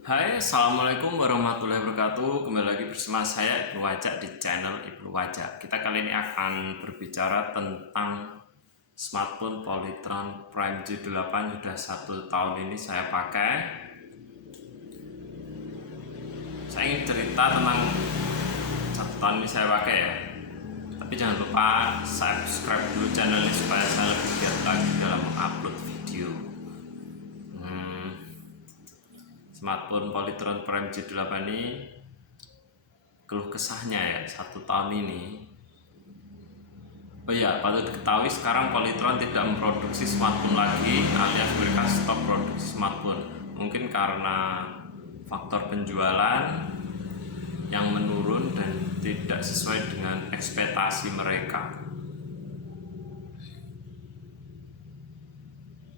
Hai, Assalamualaikum warahmatullahi wabarakatuh. Kembali lagi bersama saya Ibnu Wajak di channel Ibnu Wajak. Kita kali ini akan berbicara tentang smartphone Polytron Prime J8. Sudah 1 tahun ini saya pakai. Saya ingin cerita tentang 1 tahun ini saya pakai ya. Tapi jangan lupa subscribe dulu channel ini supaya saya lebih giat lagi dalam mengupload video. Smartphone Polytron Prime J8 ini keluh kesahnya ya 1 tahun ini. Oh ya, patut diketahui sekarang Polytron tidak memproduksi smartphone lagi, alias mereka stop produksi smartphone. Mungkin karena faktor penjualan yang menurun dan tidak sesuai dengan ekspektasi mereka.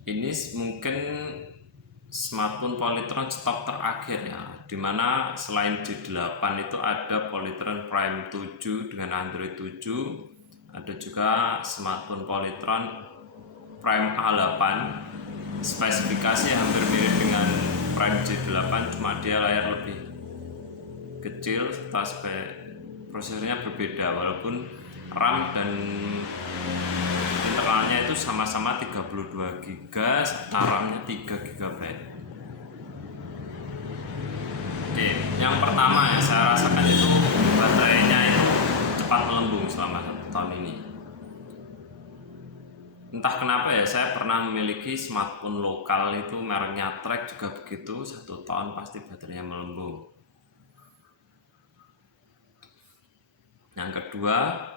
Ini mungkin smartphone Polytron stok terakhir ya, dimana selain J8 itu ada Polytron Prime 7 dengan Android 7, ada juga smartphone Polytron Prime A8, spesifikasi hampir mirip dengan Prime J8, cuma dia layar lebih kecil serta prosesornya berbeda, walaupun RAM dan internalnya itu sama-sama 32 GB, RAM-nya 3 GB. Oke, yang pertama yang saya rasakan itu baterainya itu cepat melembung selama 1 tahun ini. Entah kenapa ya, saya pernah memiliki smartphone lokal itu mereknya Trek juga begitu, 1 tahun pasti baterainya melembung. Yang kedua,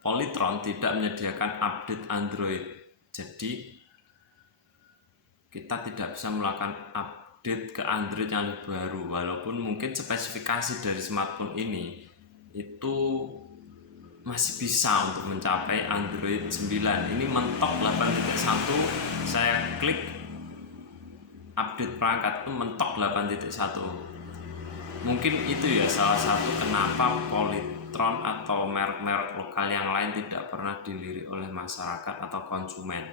Polytron tidak menyediakan update Android, jadi kita tidak bisa melakukan update ke Android yang lebih baru, walaupun mungkin spesifikasi dari smartphone ini itu masih bisa untuk mencapai Android 9. Ini mentok 8.1, saya klik update perangkat itu mentok 8.1. Mungkin itu ya salah satu kenapa Polytron atau merek-merek lokal yang lain tidak pernah dilirik oleh masyarakat atau konsumen,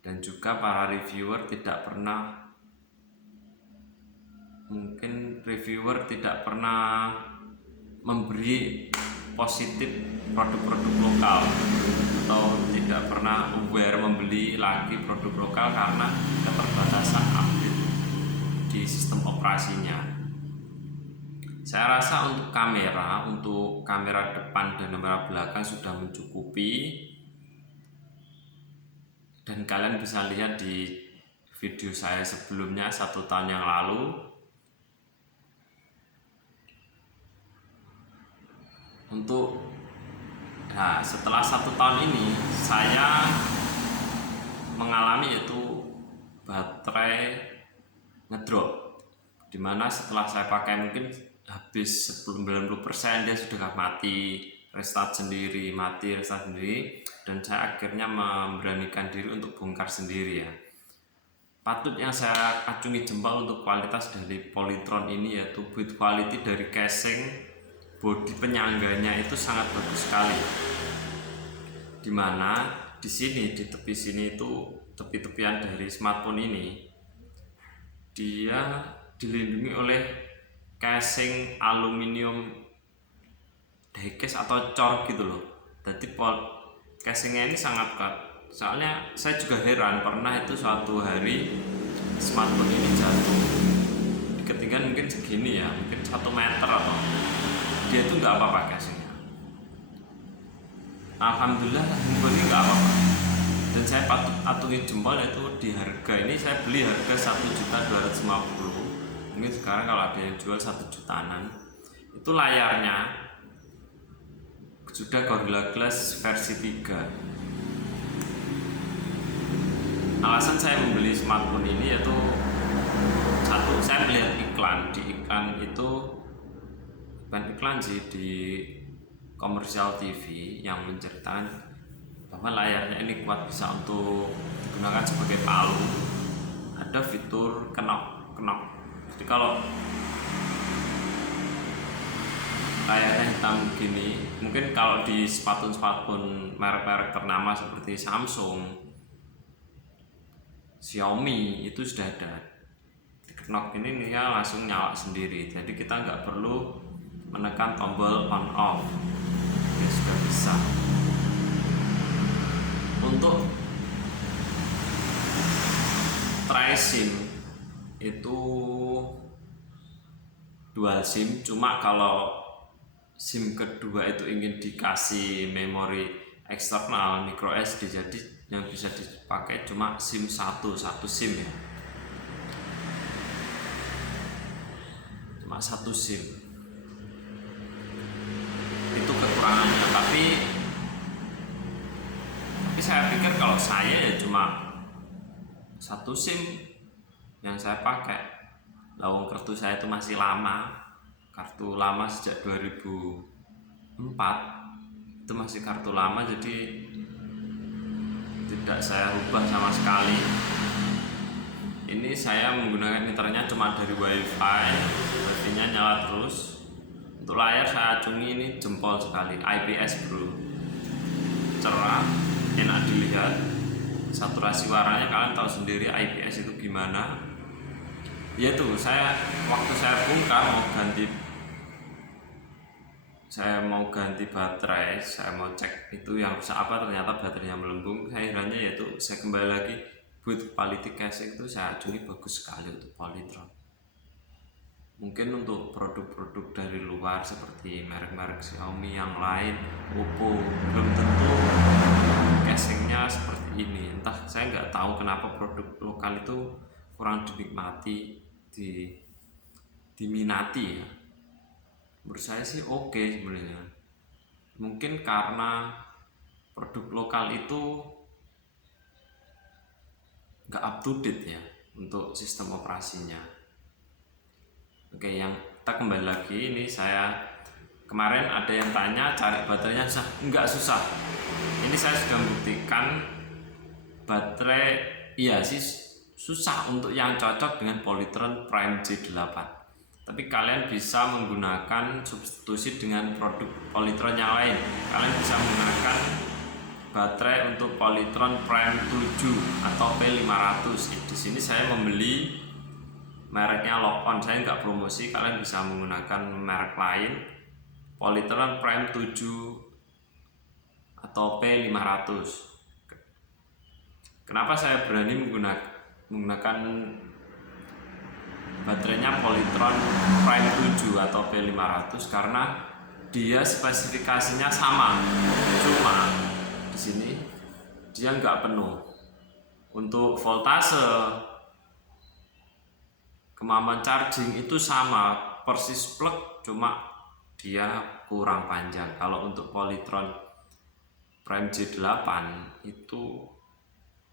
dan juga para reviewer tidak pernah memberi positif produk-produk lokal, atau tidak pernah aware membeli lagi produk lokal karena keterbatasan update di sistem operasinya. Saya rasa untuk kamera depan dan kamera belakang sudah mencukupi, dan kalian bisa lihat di video saya sebelumnya 1 tahun yang lalu. Setelah 1 tahun ini saya mengalami yaitu baterai ngedrop, dimana setelah saya pakai mungkin habis 90% dia sudah mati restart sendiri, dan saya akhirnya memberanikan diri untuk bongkar sendiri ya. Patut yang saya acungi jempol untuk kualitas dari Polytron ini, yaitu build quality dari casing, bodi penyangganya itu sangat bagus sekali, dimana di sini, di tepi sini itu, tepi-tepian dari smartphone ini dia dilindungi oleh casing aluminium diecast atau cor gitu loh. Jadi casingnya ini sangat kuat. Soalnya saya juga heran, pernah itu suatu hari smartphone ini jatuh di ketinggian mungkin segini ya, mungkin 1 meter, atau dia itu nggak apa-apa casingnya. Alhamdulillah handphone ini nggak apa-apa, dan saya patut atungi jempol, yaitu di harga ini saya beli harga 1.250.000. Mungkin sekarang kalau ada yang jual 1 jutaan, itu layarnya sudah Gorilla Glass versi 3. Alasan saya membeli smartphone ini yaitu satu, saya melihat iklan. Di iklan itu, bukan iklan sih, di komersial TV yang menceritakan bahwa layarnya ini kuat, bisa untuk digunakan sebagai palu. Ada fitur kenop. Jadi kalau layarnya hitam begini, mungkin kalau di smartphone merek-merek ternama seperti Samsung, Xiaomi itu sudah ada. knock ini dia langsung nyala sendiri, jadi kita nggak perlu menekan tombol on off. Oke, sudah bisa. Untuk try SIM itu dual SIM, cuma kalau SIM kedua itu ingin dikasih memori eksternal micro SD, jadi yang bisa dipakai cuma SIM satu SIM ya, cuma satu SIM. Itu kekurangannya, tapi saya pikir kalau saya ya cuma satu SIM yang saya pakai. Lawang kartu saya itu masih lama, kartu lama sejak 2004, itu masih kartu lama, jadi tidak saya ubah sama sekali. Ini saya menggunakan internetnya cuma dari wifi nya nyala terus. Untuk layar saya acungi, ini jempol sekali, IPS bro, cerah, enak dilihat. Saturasi warnanya kalian tahu sendiri IPS itu gimana. Ya tuh, waktu saya bongkar mau ganti baterai, saya mau cek itu yang rusak apa, ternyata baterainya melembung. Akhirnya yaitu saya kembali lagi buat quality casing, itu saya acungi bagus sekali untuk Polytron. Mungkin untuk produk-produk dari luar seperti merek-merek Xiaomi yang lain, Oppo, belum tentu casingnya seperti ini. Entah, saya nggak tahu kenapa produk lokal itu kurang dinikmati, diminati ya. Menurut saya sih oke sebenarnya. Mungkin karena produk lokal itu nggak up to date ya untuk sistem operasinya. Oke, yang kita kembali lagi, ini saya kemarin ada yang tanya cari baterainya susah. Enggak susah. Ini saya sudah membuktikan baterai iya sih susah untuk yang cocok dengan Polytron Prime J8. Tapi kalian bisa menggunakan substitusi dengan produk Polytron yang lain. Kalian bisa menggunakan baterai untuk Polytron Prime 7 atau P500. Di sini saya membeli mereknya Lock-on, saya nggak promosi, kalian bisa menggunakan merek lain, Polytron Prime 7 atau P500. Kenapa saya berani menggunakan baterainya Polytron Prime 7 atau P500? Karena dia spesifikasinya sama, cuma di sini dia nggak penuh. Untuk voltase, kemampuan charging itu sama, persis plug, cuma dia kurang panjang. Kalau untuk Polytron Prime J8 itu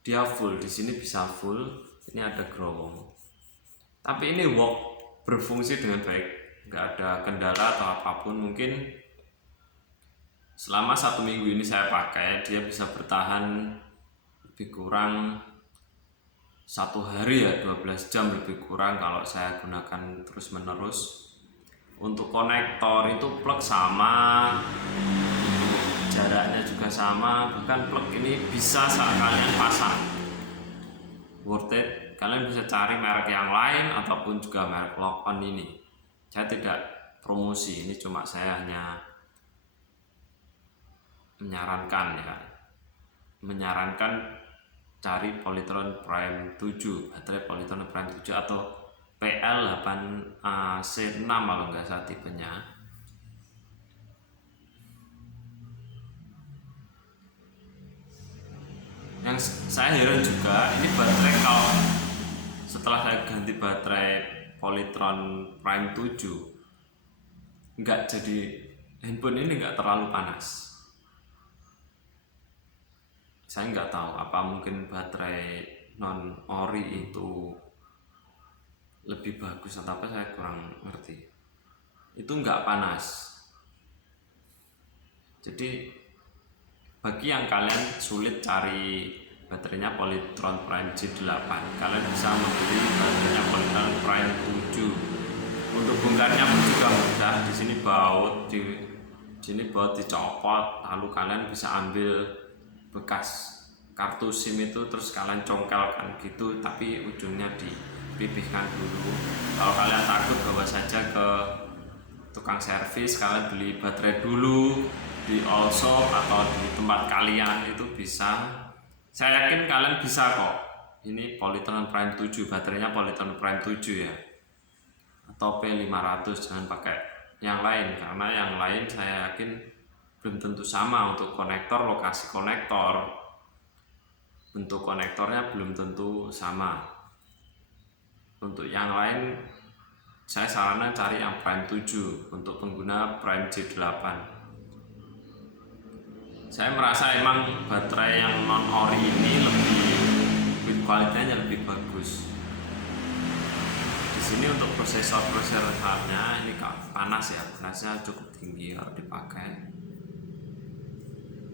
dia full, di sini bisa full, ini ada growong. Tapi ini berfungsi dengan baik, nggak ada kendala atau apapun. Mungkin selama 1 minggu ini saya pakai, dia bisa bertahan lebih kurang 1 hari ya, 12 jam lebih kurang kalau saya gunakan terus menerus. Untuk konektor itu plug sama, jaraknya juga sama, bahkan plug ini bisa saat kalian pasang. Worth it, kalian bisa cari merek yang lain ataupun juga merek Lock-on ini. Saya tidak promosi, ini cuma saya hanya menyarankan cari Polytron Prime 7, baterai Polytron Prime 7 atau PL8AC6 kalau nggak salah tipenya. Yang saya heran juga, ini baterai kalau setelah saya ganti baterai Polytron Prime 7, nggak jadi, handphone ini nggak terlalu panas. Saya nggak tahu apa mungkin baterai non ori itu lebih bagus atau apa, saya kurang ngerti. Itu nggak panas. Jadi bagi yang kalian sulit cari baterainya Polytron Prime J8, kalian bisa membeli baterainya Polytron Prime 7. Untuk bongkarnya pun juga mudah. Di sini baut dicopot, lalu kalian bisa ambil bekas kartu SIM itu terus kalian congkelkan gitu, tapi ujungnya dipipihkan dulu. Kalau kalian takut, bawa saja ke tukang servis, kalian beli baterai dulu di all shop atau di tempat kalian, itu bisa. Saya yakin kalian bisa kok. Ini Polytron Prime 7, baterainya Polytron Prime 7 ya, atau P500, jangan pakai yang lain, karena yang lain saya yakin belum tentu sama untuk konektor, lokasi konektor, bentuk konektornya belum tentu sama. Untuk yang lain saya sarankan cari yang Prime 7 untuk pengguna Prime J8. Saya merasa emang baterai yang non ori ini lebih kualitasnya lebih bagus. Di sini untuk prosesornya ini panas ya, panasnya cukup tinggi kalau dipakai.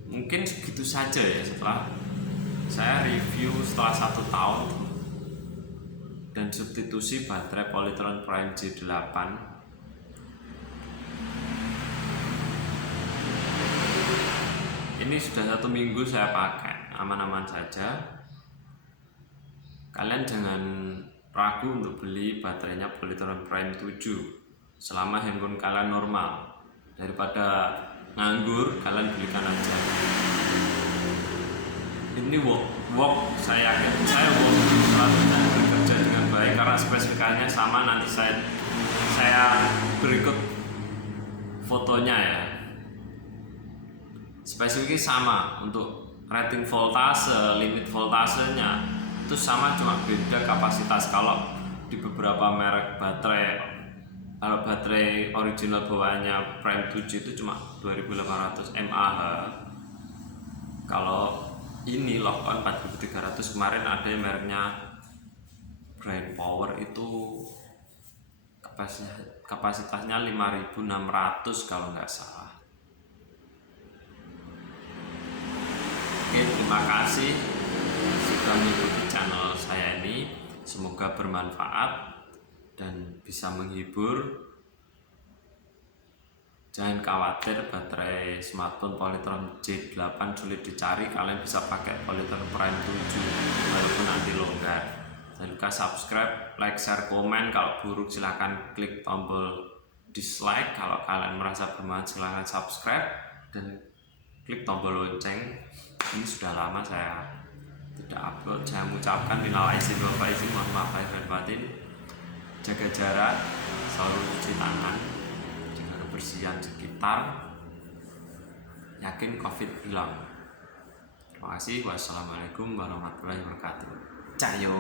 Mungkin segitu saja ya setelah saya review setelah 1 tahun dan substitusi baterai Polytron Prime J8. Ini sudah 1 minggu saya pakai, aman-aman saja. Kalian jangan ragu untuk beli baterainya Polytron Prime 7 selama handphone kalian normal. Daripada nganggur, kalian belikan aja. Ini work saya yakin, saya work selanjutnya bekerja dengan baik karena spesifikasinya sama. Nanti saya berikut fotonya ya. Spesifikasi sama untuk rating voltase, limit voltasenya itu sama, cuma beda kapasitas. Kalau di beberapa merek baterai, kalau baterai original bawaannya Prime 7 itu cuma 2800 mAh. Kalau ini Lokon 4300, kemarin ada yang mereknya Brain Power itu kapasitasnya 5600 kalau nggak salah. Oke, terima kasih sudah mengikuti channel saya ini. Semoga bermanfaat dan bisa menghibur. Jangan khawatir, baterai smartphone Polytron J8 sulit dicari, kalian bisa pakai Polytron Prime 7 walaupun nanti longgar. Jangan lupa subscribe, like, share, komen. Kalau buruk silahkan klik tombol dislike. Kalau kalian merasa bermanfaat silahkan subscribe dan klik tombol lonceng. Ini sudah lama saya tidak upload. Saya mengucapkan minal aizin wal faizin, mohon maaf lahir dan batin. Jaga jarak, selalu cuci tangan, jaga kebersihan sekitar, yakin COVID hilang. Terima kasih. Wassalamualaikum warahmatullahi wabarakatuh. Cayo.